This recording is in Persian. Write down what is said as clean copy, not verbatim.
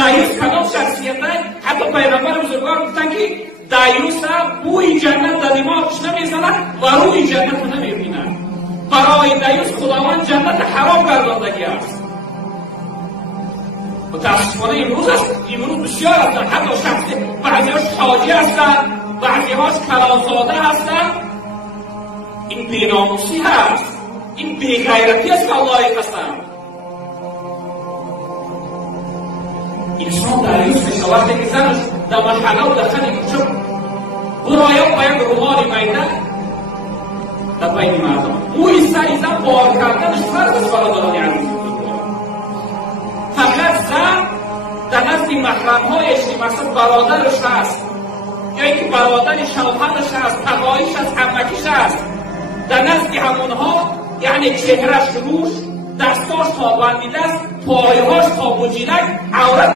دایوس کدام شخصیت ہے؟ حتی پیغمبر بزرگان گفتن که دایوس بوی جنت در دماغش نمیزند و روی جنت رو نمیبیند. برای دایوس خداوند جنت حرام گرداندگی است. متاسفانه امروز بسیار هستند، حتی شخصی بعضی‌هاش حاجی هستند، بعضی‌هاش کلانزاده هستند. این بی‌ناموسی هست، این بی‌غیرتی است که الله هستند. انسان دایوس میشه وقتی که زنش در مرحله و داخل کوچه برایم با یک رومال میده در بین مردم موی سری زن بار کردنش فرض است برادران عزیز. فقط زن در نزد محرم‌هایش مثلا برادرش هست یا اینکه برادر شوهرش هست، تقایش هست، عمکیش هست، در نزد همونها یعنی چهرهش روش، دستاش تا بندیده است، پایهاش تا بجینک عورت